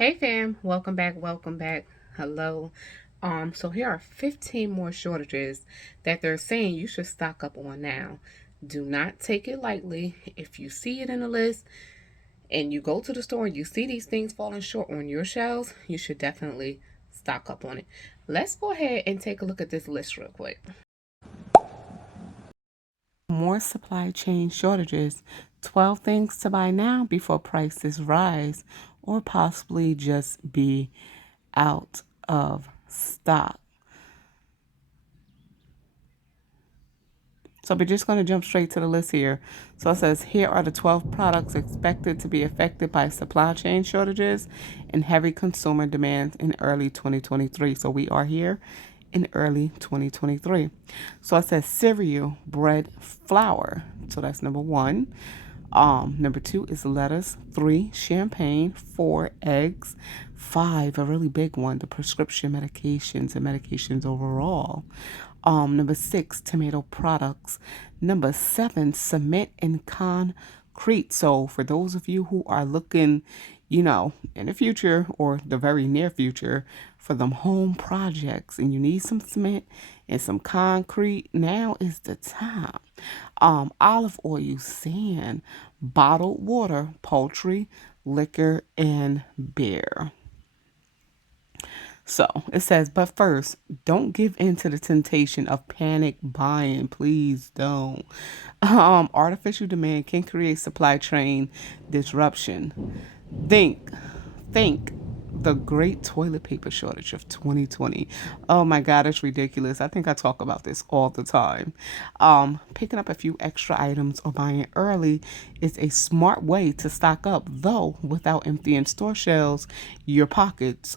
Hey fam, welcome back, Hello. So here are 15 more shortages that they're saying you should stock up on now. Do not take it lightly. If you see it in a list and you go to the store and you see these things falling short on your shelves, you should definitely stock up on it. Let's go ahead and take a look at this list real quick. More supply chain shortages. 12 things to buy now before prices rise or possibly just be out of stock. So we're just going to jump straight to the list here. So it says here are the 12 products expected to be affected by supply chain shortages and heavy consumer demand in early 2023. So we are here in early 2023. So it says cereal, bread, flour. So that's number one. Number two is lettuce. Three, champagne. Four, eggs. Five, a really big one, the prescription medications and medications overall. Number six, tomato products. Number seven, cement and concrete. So for those of you who are looking, in the future or the very near future for them home projects and you need some cement and some concrete, now is the time. Olive oil, sand, bottled water, poultry, liquor, and beer. So it says, but first, don't give in to the temptation of panic buying. Please don't. Artificial demand can create supply chain disruption. Think, think the great toilet paper shortage of 2020. Oh my God, it's ridiculous. I think I talk about this all the time. Picking up a few extra items or buying early is a smart way to stock up, though without emptying store shelves, your pockets,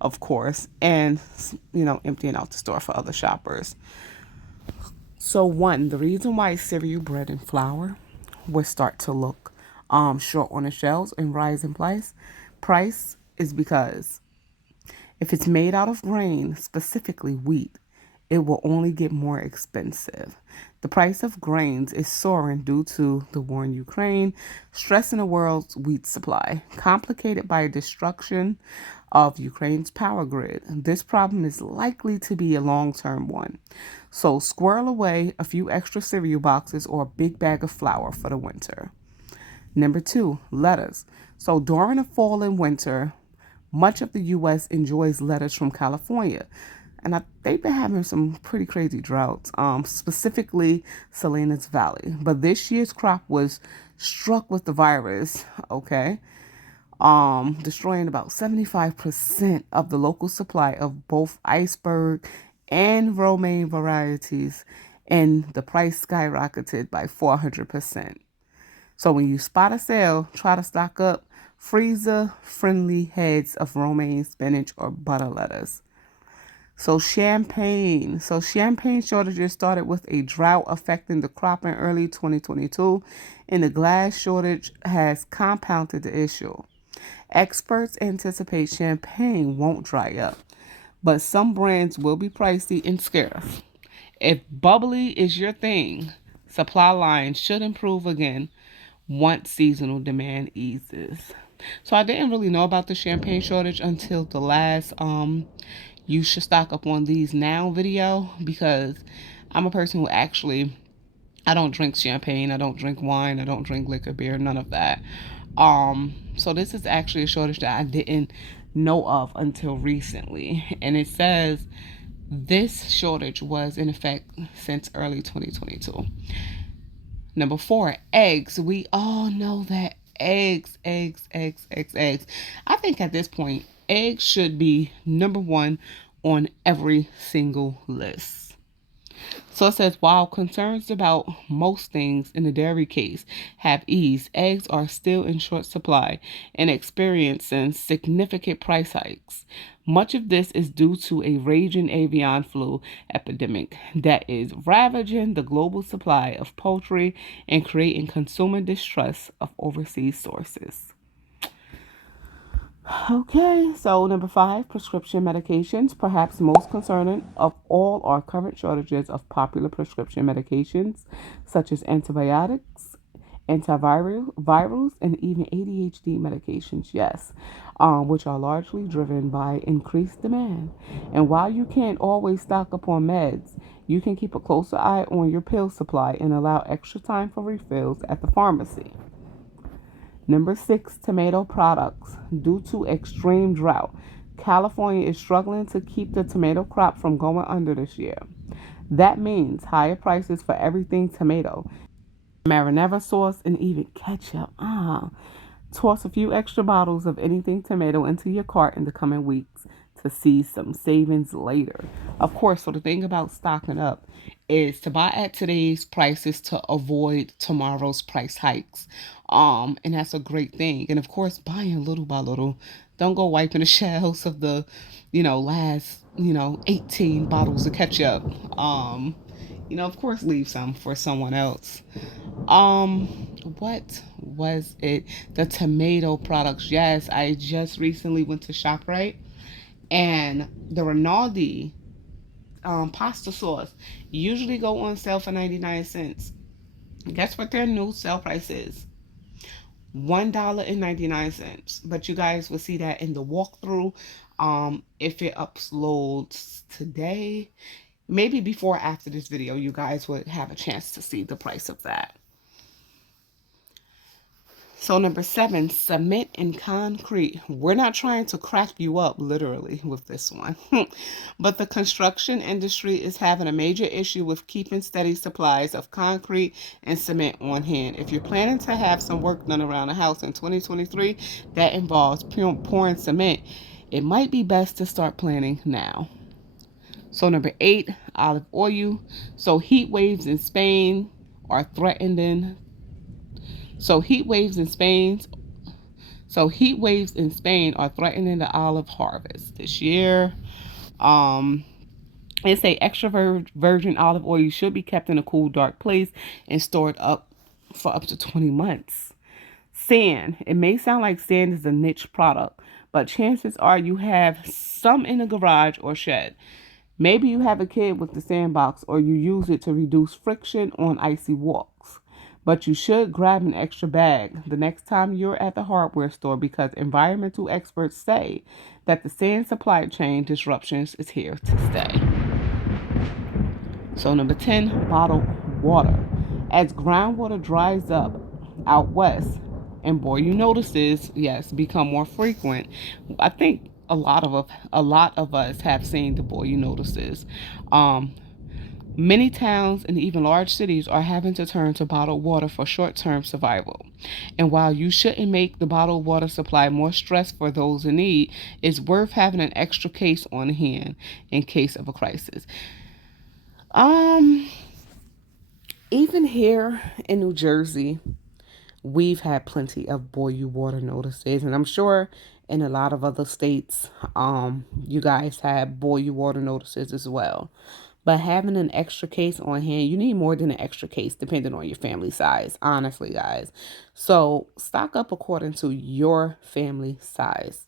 of course, and emptying out the store for other shoppers. So one, the reason why cereal, bread, and flour will start to look short on the shelves and rise in price is because if it's made out of grain, specifically wheat, it will only get more expensive. The price of grains is soaring due to the war in Ukraine, stressing the world's wheat supply, complicated by destruction of Ukraine's power grid. This problem is likely to be a long-term one. So squirrel away a few extra cereal boxes or a big bag of flour for the winter. Number two, lettuce. So during the fall and winter, much of the U.S. enjoys lettuce from California. And they've been having some pretty crazy droughts, specifically Salinas Valley. But this year's crop was struck with the virus, okay? Destroying about 75% of the local supply of both iceberg and romaine varieties, and the price skyrocketed by 400%. So when you spot a sale, try to stock up freezer-friendly heads of romaine, spinach, or butter lettuce. So champagne. So champagne shortages started with a drought affecting the crop in early 2022, and the glass shortage has compounded the issue. Experts anticipate champagne won't dry up, but some brands will be pricey and scarce. If bubbly is your thing, supply lines should improve again once seasonal demand eases. So I didn't really know about the champagne shortage until the last you should stock up on these now video, because I'm a person who actually, I don't drink champagne, I don't drink wine, I don't drink liquor, beer, none of that. So this is actually a shortage that I didn't know of until recently. And it says this shortage was in effect since early 2022. Number four, eggs. We all know that eggs. I think at this point, eggs should be number one on every single list. So it says, while concerns about most things in the dairy case have eased, eggs are still in short supply and experiencing significant price hikes. Much of this is due to a raging avian flu epidemic that is ravaging the global supply of poultry and creating consumer distrust of overseas sources. Okay, so number five, prescription medications. Perhaps most concerning of all are current shortages of popular prescription medications such as antibiotics antivirals, and even ADHD medications, yes, which are largely driven by increased demand. And while you can't always stock up on meds, you can keep a closer eye on your pill supply and allow extra time for refills at the pharmacy. Number six, tomato products. Due to extreme drought, California is struggling to keep the tomato crop from going under this year. That means higher prices for everything tomato, marinara sauce, and even ketchup. Toss a few extra bottles of anything tomato into your cart in the coming weeks to see some savings later. Of course, so the thing about stocking up is to buy at today's prices to avoid tomorrow's price hikes. And that's a great thing. And of course, buying little by little. Don't go wiping the shelves of the, last, 18 bottles of ketchup. Of course, leave some for someone else. Um, what was it? The tomato products. Yes, I just recently went to ShopRite, and the Rinaldi pasta sauce usually go on sale for 99 cents. Guess what their new sale price is? $1.99. But you guys will see that in the walkthrough. If it uploads today, maybe before or after this video, you guys would have a chance to see the price of that. So number seven, cement and concrete. We're not trying to crack you up literally with this one, but the construction industry is having a major issue with keeping steady supplies of concrete and cement on hand. If you're planning to have some work done around the house in 2023 that involves pouring cement, it might be best to start planning now. So number eight, olive oil. So heat waves in Spain are threatening so heat waves in Spain heat waves in Spain are threatening the olive harvest this year. Um, they say extra virgin olive oil should be kept in a cool, dark place and stored up for up to 20 months. Sand. It may sound like sand is a niche product, but chances are you have some in a garage or shed. Maybe you have a kid with the sandbox or you use it to reduce friction on icy walks. But you should grab an extra bag the next time you're at the hardware store because environmental experts say that the sand supply chain disruptions is here to stay. So number 10, bottled water. As groundwater dries up out west, and boy, you notice this, yes, become more frequent. I think a lot of us have seen the boy you notice this. Many towns and even large cities are having to turn to bottled water for short-term survival. And while you shouldn't make the bottled water supply more stress for those in need, it's worth having an extra case on hand in case of a crisis. Um, Even here in New Jersey, we've had plenty of boil water notices, and I'm sure in a lot of other states, you guys have boil water notices as well. But having an extra case on hand, you need more than an extra case depending on your family size, honestly, guys. So stock up according to your family size.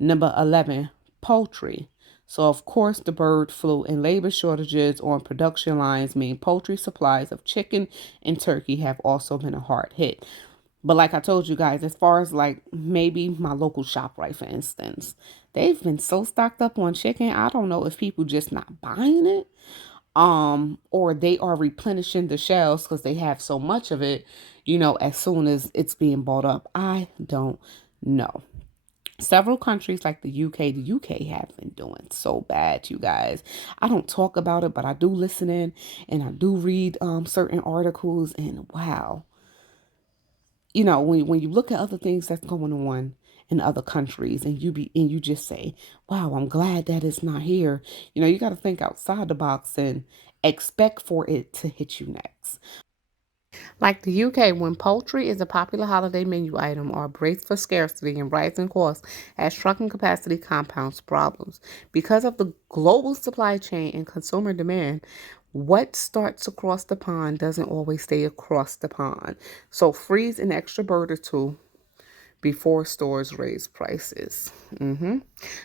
Number 11, poultry. So, of course, the bird flu and labor shortages on production lines mean poultry supplies of chicken and turkey have also been a hard hit. But like I told you guys, as far as like maybe my local shop, right, for instance, they've been so stocked up on chicken. I don't know if people just not buying it, or they are replenishing the shelves because they have so much of it, as soon as it's being bought up. I don't know. Several countries like the UK have been doing so bad, you guys. I don't talk about it, but I do listen in and I do read certain articles, and wow, when you look at other things that's going on in other countries, and you just say, wow, I'm glad that it's not here. You got to think outside the box and expect for it to hit you next. Like the UK, when poultry is a popular holiday menu item or braced for scarcity and rising costs as trucking capacity compounds problems. Because of the global supply chain and consumer demand, what starts across the pond doesn't always stay across the pond. So freeze an extra bird or two before stores raise prices.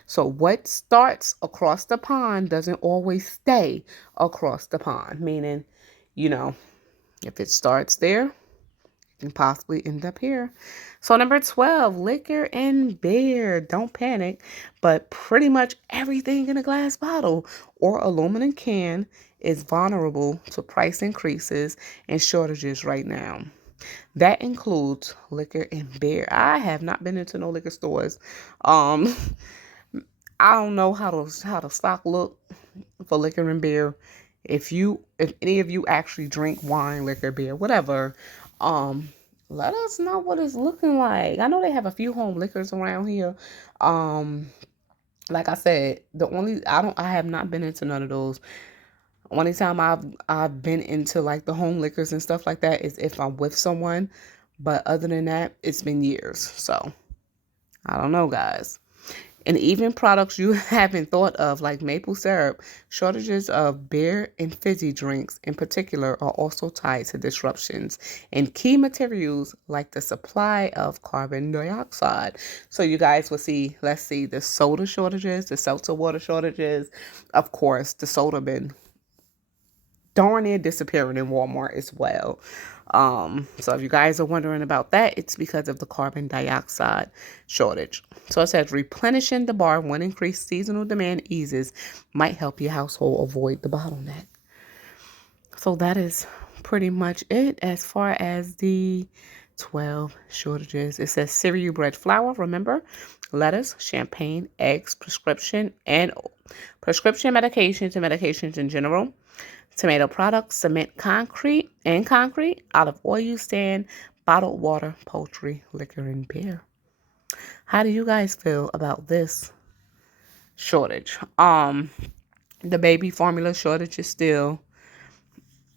So what starts across the pond doesn't always stay across the pond, meaning, you know, if it starts there, and possibly end up here. So number 12, liquor and beer. Don't panic, but pretty much everything in a glass bottle or aluminum can is vulnerable to price increases and shortages right now. That includes liquor and beer. I have not been into no liquor stores. Um, I don't know how the stock look for liquor and beer. If any of you actually drink wine, liquor, beer, whatever, um, let us know what it's looking like. I know they have a few home liquors around here. Um, like I said, I have not been into none of those. Only time I've been into like the home liquors and stuff like that is if I'm with someone. But other than that, it's been years. So I don't know, guys. And even products you haven't thought of, like maple syrup, shortages of beer and fizzy drinks in particular are also tied to disruptions in key materials like the supply of carbon dioxide. So you guys will see, let's see, the soda shortages, the seltzer water shortages. Of course, the soda bin darn near disappearing in Walmart as well. So if you guys are wondering about that, it's because of the carbon dioxide shortage. So it says replenishing the bar when increased seasonal demand eases might help your household avoid the bottleneck. So that is pretty much it as far as the 12 shortages. It says cereal bread flour, remember, lettuce, champagne, eggs, prescription medications and medications in general. Tomato products, cement, concrete, olive oil stand, bottled water, poultry, liquor, and beer. How do you guys feel about this shortage? The baby formula shortage is still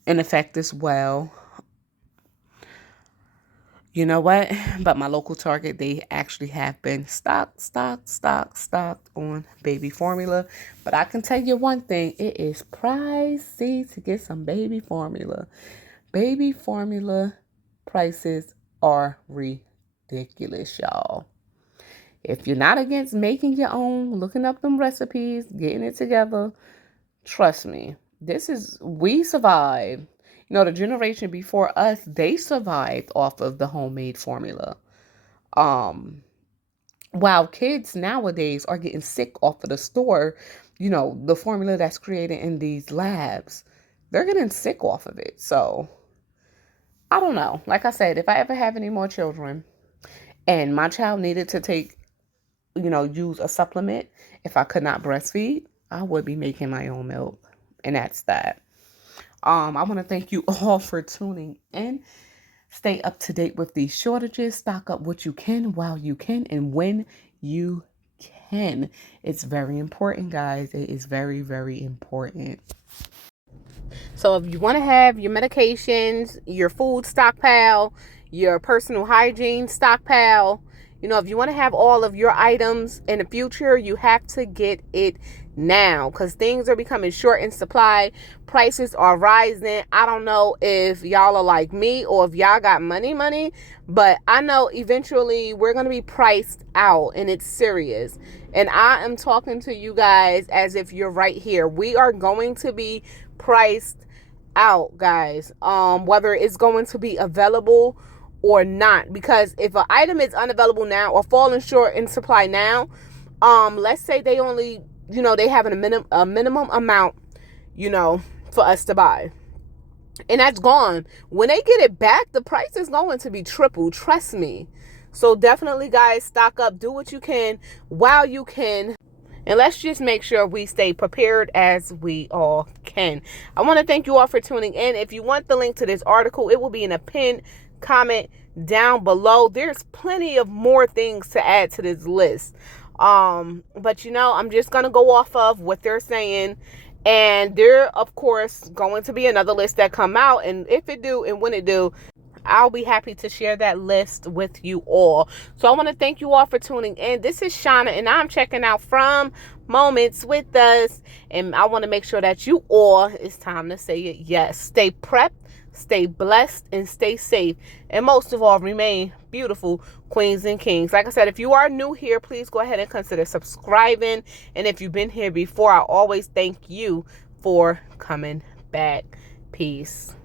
in effect as well. You know what? But my local Target, they actually have been stocked on baby formula. But I can tell you one thing, it is pricey to get some baby formula. Baby formula prices are ridiculous, y'all. If you're not against making your own, looking up them recipes, getting it together, trust me, we survived. You know, the generation before us, they survived off of the homemade formula. While kids nowadays are getting sick off of the store, the formula that's created in these labs, they're getting sick off of it. So, I don't know. Like I said, if I ever have any more children and my child needed to use a supplement, if I could not breastfeed, I would be making my own milk. And that's that. I want to thank you all for tuning in. Stay up to date with these shortages. Stock up what you can while you can and when you can. It's very important, guys. It is very, very important. So if you want to have your medications, your food stockpile, your personal hygiene stockpile, if you want to have all of your items in the future, you have to get it now because things are becoming short in supply. Prices are rising. I don't know if y'all are like me or if y'all got money, but I know eventually we're going to be priced out and it's serious. And I am talking to you guys as if you're right here. We are going to be priced out, guys. Whether it's going to be available or not, because if an item is unavailable now or falling short in supply now, let's say they only, they have a minimum amount, for us to buy, and that's gone. When they get it back, the price is going to be triple. Trust me. So definitely, guys, stock up. Do what you can while you can. And let's just make sure we stay prepared as we all can. I want to thank you all for tuning in. If you want the link to this article, it will be in a pinned comment down below. There's plenty of more things to add to this list. But I'm just going to go off of what they're saying. And there, of course, going to be another list that come out. And if it do, and when it do, I'll be happy to share that list with you all. So I want to thank you all for tuning in. This is Shauna, and I'm checking out from Moments with Us. And I want to make sure that you all, it's time to say it. Yes, stay prepped, stay blessed, and stay safe. And most of all, remain beautiful queens and kings. Like I said, if you are new here, please go ahead and consider subscribing. And if you've been here before, I always thank you for coming back. Peace.